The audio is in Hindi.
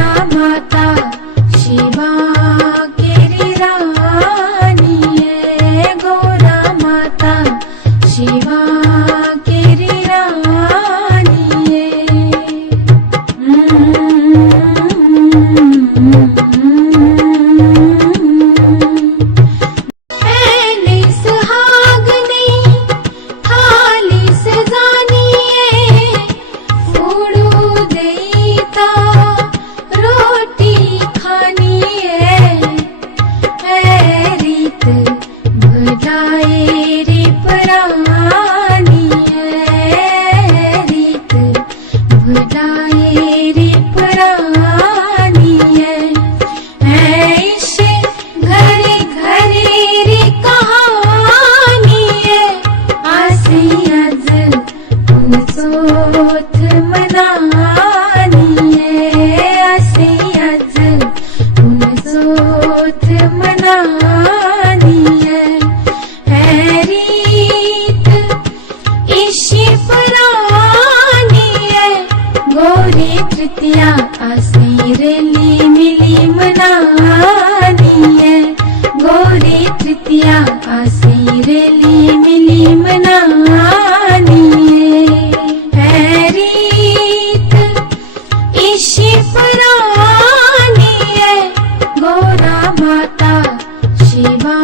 गौरा माता शिवा केरी रानी है, गौरा माता शिवा केरी रानी है। ऐने सुहागने थाली सजानी है, फूड़ू देता रोटी खानी है। ऐ रीत भुलाए रे परानी है, रीत भुलाए रे परानी है। ऐश घरे घरे रे कहानी है, आसे आज सोथ मनानी है, आसे आज सोथ मनानी है। है रीत इशी पुरानी है, गौरी तृतीया आसे रेली मिली मनानी है, गौरी तृतीया आसे रेली मिली मनानी है। है रीत इशी पुरानी है, गौरा माता शिवा